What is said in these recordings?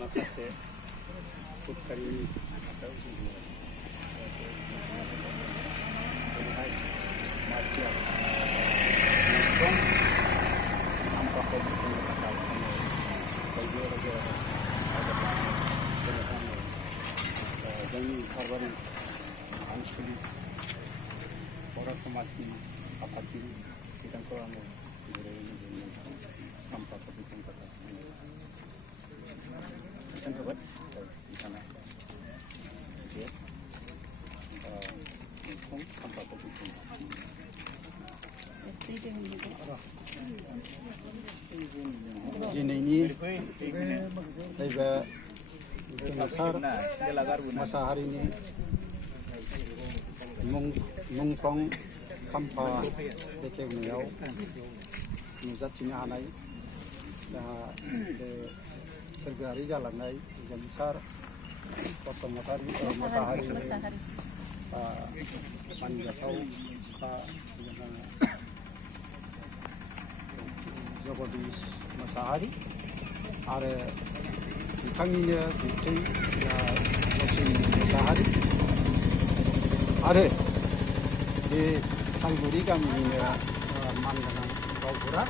माखासे फुटकारिनि जोंनि भारतनि आनसलिक बर' समाजनि आफादगिरि बिथांखौ आङो खाम्फाखौ बिथांनि थाखाय धन्यबाद बिथाङा बे खाम्फाखौ दिनैनि नैबे जोंसार मोसाहारिनि मुंख्लं खाम्फा बेखेवनायाव नुजाथिनो हानाय दा बे सोरगोआरि जालांनाय जोंसार बसुमतारी मोसाहारिनि मानजाथाव बिफा जगदीश मोसाहारि आरो बिथांनिनो बिबथै लक्ष्मी मोसाहारि आरो बे सालगुरि गामिनिनो मानगोनां गावबुरा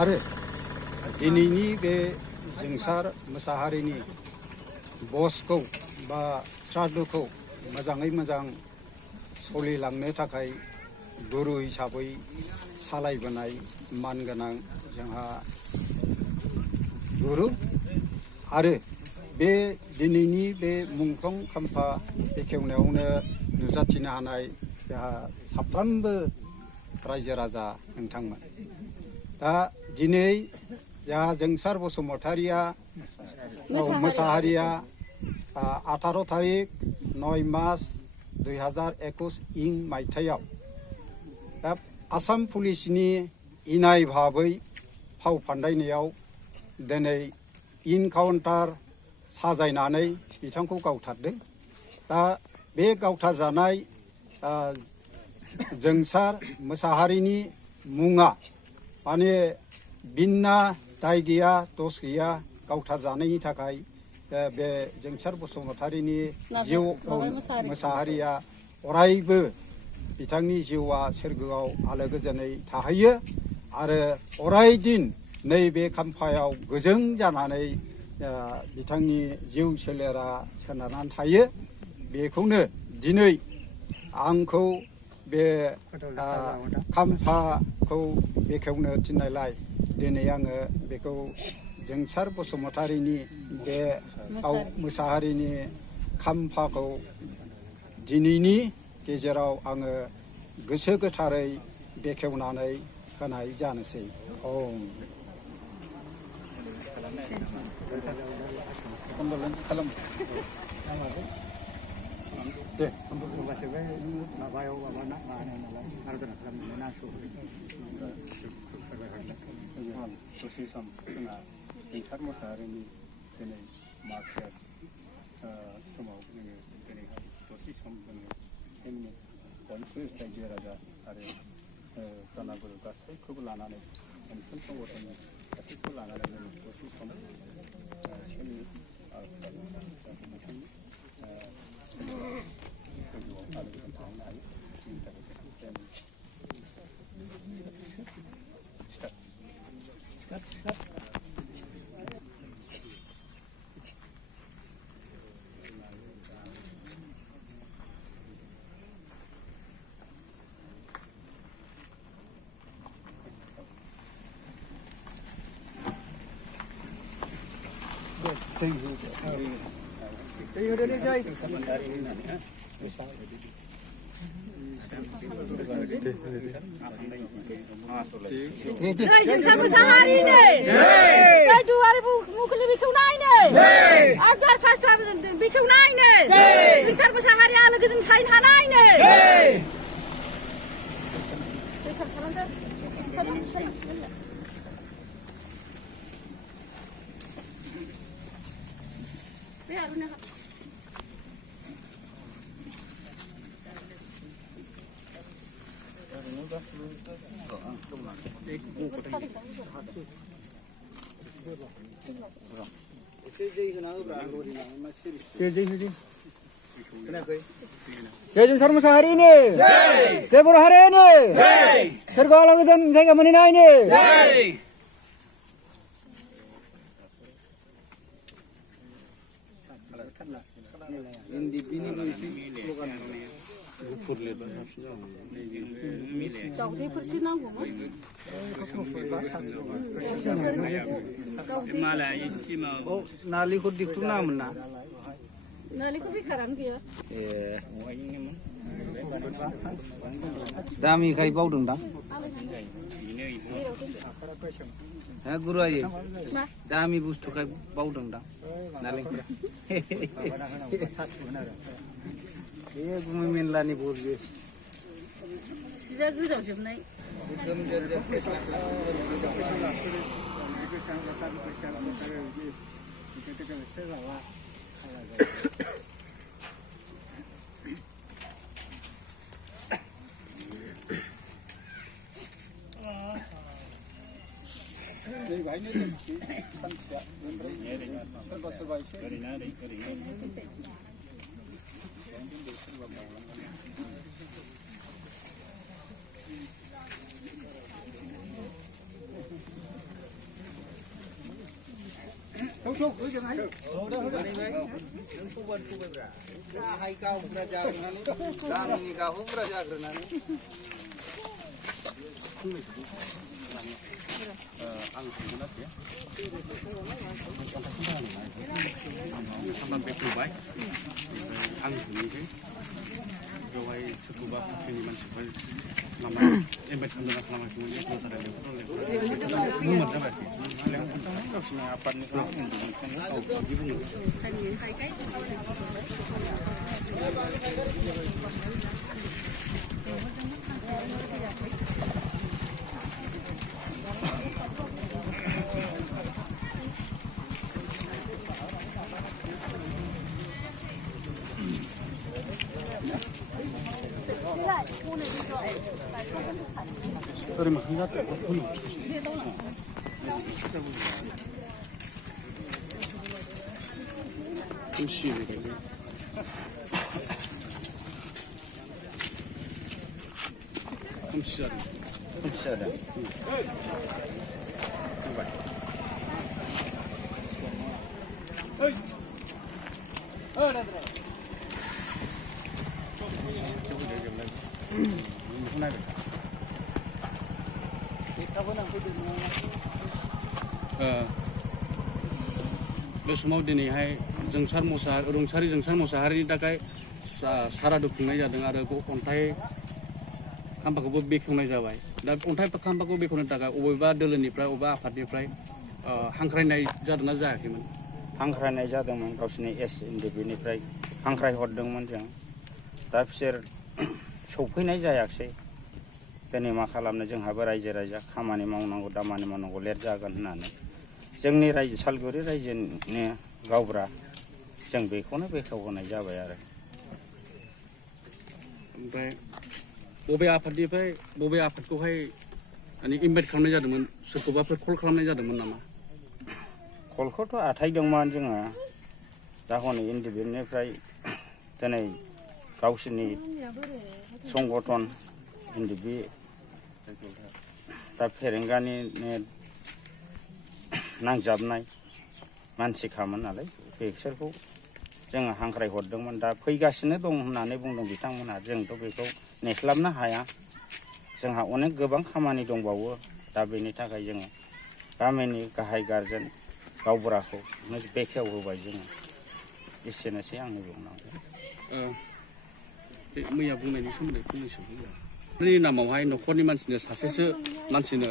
आरो दिनैनि बे जोंसार मोसाहारिनि बसखौ बा श्राद्धखौ मोजाङै मोजां सोलिलांनो थाखाय गुरु हिसाबै सालायबोनाय मानगोनां जोंहा गुरु आरो बे दिनैनि बे मुंख्लं खाम्फा बेखेवनायावनो नुजाथिनो हानाय जोंहा साफ्रोमबो रायजो राजा नोंथांमोन दा दिनै जोंहा जोंसार बसुमतारिया मोसाहारिया 18 तारिख 9 मार्च 2021 इं मायथाइयाव दा आसाम पुलिसनि इनाय भाबै फाव फान्दायनायाव दिनै इनकाउन्टार साजायनानै बिथांखौ गावथारदों। दा बे गावथारजानाय जोंसार मोसाहारिनि मुङा माने बिना दाय गैया दस गैया गावथारजानायनि थाखाय बे जोंसार बसुमतारिनि जिउ मोसाहारिया अरायबो बिथांनि जिउआ सोरगोआव आलो गोजोनै थाहैयो आरो अरायदिन नैबे खाम्फायाव गोजों जानानै बिथांनि जिउ सोलेरा सोनारनानै थायो। बेखौनो दिनै आंखौ बे खाम्फाखौ बेखेवनो थिननायलाय दिनै आङो बेखौ जोंसार बसुमतारिनि बे मोसाहारिनि खाम्फाखौ दिनैनि गेजेराव आङो गोसो गोथारै बेखेवनानै होनाय जानोसै। खालाम दे गासैबो माबायाव माबाना आराधना खालामनानै नांसौ दसे सम जोंहा जोंसार मोसाहारिनि दिनै मार्च समाव जोङो दिनैहाय दसे सम जोङो 10 मिनिट बयबो रायजो राजा आरो जानागुरु गासैखौबो लानानै ओनसोल संगठन गासैखौबो लानानै जोङो दसे सम 10 मिनिट आर'ज गाबो जाहाथे बिथांनि गोजौआव आलो गोजोन थानो हायो बिनि थाखाय जोंसार मोसाहारिनो जय दुवार मुखुलि बेखेवनायनो आगदार फास्टा बेखेवनायनो जोंसार मोसाहारि आलो गोजोन थाहैनो हानायनो बे आरुना जय जोंसार मोसाहारिनो जय बर' हारिनो सोरगोआव आलो गोजोन जायगा मोनहैनायनो दावदैफोरसो नांगौमोन नालिखौ दिखुनामोन ना नालेंखर बेखारानो गैया दामिखाय बावदों दां हा गुरु आयै दामि बुस्थुखाय बावदों दां नालेंखरा बे गुमै मेनलानि बरबे सिदा गोजावजोबनाय बेखेवबाय आं थांनोसै बेवहाय सोरखौबा पार्टिनि मानसिफोर लामा इनभाइट खालामना खालामाखैमोन बुंमोन जाबाय गावसिनि आफादनिफ्राय ओरै मोखां जादों खोमसि जादों बे समाव दिनैहाय रुंसारि जोंसार मोसाहारिनि थाखाय सारादु खुंनाय जादों आरो अन्थाइ खाम्फाखौबो बेखेवनाय जाबाय दा अन्थाइ खाम्फाखौ बेखेवनो थाखाय अबेबा दोलोनिफ्राय अबेबा आफादनिफ्राय हांख्रायनाय जादोंना जायाखैमोन? हांख्रायनाय जादोंमोन गावसिनि SNDP-निफ्राय हांख्राय हरदोंमोन जों दा बिसोर सौफैनाय जायाखिसै दिनै मा खालामनो जोंहाबो रायजो राजा खामानि मावनांगौ दामानि मावनांगौ लेट जागोन होननानै जोंनि रायजो सालगुरि रायजोनि गावब्रा जों बेखौनो बेखेवहोनाय जाबाय आरो। ओमफ्राय बबे आफादखौहाय माने इनभाइट खालामनाय जादोंमोन सोरखौबाफोर कल खालामनाय जादोंमोन नामा? कलखौथ' आथायदोंमोन जोङो दा हनै एनडिबिनिफ्राय दिनै गावसोरनि संगठन एनडिबि दा फेरेंगानि नांजाबनाय मानसिखामोन नालाय बिसोरखौ जोङो हांख्रायहरदोंमोन। दा फैगासिनो दं होननानै बुंदों बिथांमोनहा। जोंथ' बेखौ नेस्लाबनो हाया, जोंहा अनेक गोबां खामानि दंबावो। दा बेनि थाखाय जोङो गामिनि गाहाय गारजेन गावबुराखौ बेखेवहोबाय जोङो। एसेनोसै आंनि बुंनांगौ। बे मैया बुंनायनि सोमोन्दै फंनैसो बुंदों। नि नामावहाय न'खरनि मानसिनो सासेसो मानसिनो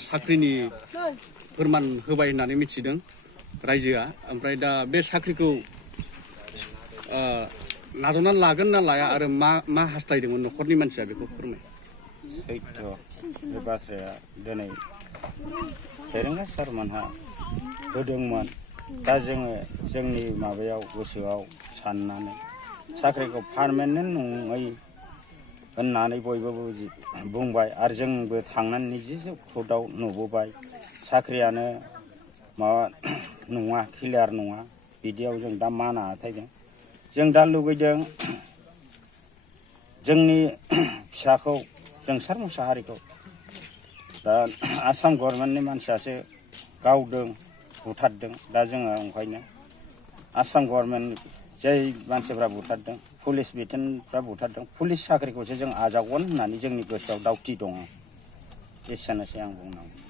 साख्रिनि फोरमान होबाय होननानै मिथिदों रायजोआ। ओमफ्राय दा बे साख्रिखौ नाजावनानै लागोन ना लाया आरो मा हास्थायदोंमोन न'खरनि मानसिया बेखौ फोरमाय। सैथो बे बाथ्राया दिनै फेरेंगा सारमोनहा होदोंमोन। दा जोङो जोंनि माबायाव गोसोआव साननानै साख्रिखौ पारमानेन्ट नङै होननानै बयबो बुंबाय आरो जोंबो थांनानै निजे खुदाव नुबोबाय साख्रियानो माबा नङा, क्लियार नङा। बिदियाव जों दा मा नाथायदों। जों दा लुगैदों जोंनि फिसाखौ जोंसार मुसाहारिखौ दा आसाम गभर्नमेन्टनि मानसियासो गावदों, बुथारदों। दा जोङो ओंखायनो आसाम गभर्नमेन्ट जाय मानसिफ्रा बुथारदों, पुलिस बिथोनफ्रा बुथारदों, पुलिस साख्रिखौसो जों आजावगोन होननानै जोंनि गोसोआव दावथि दङ। एसेनोसै आं बुंनांगौ।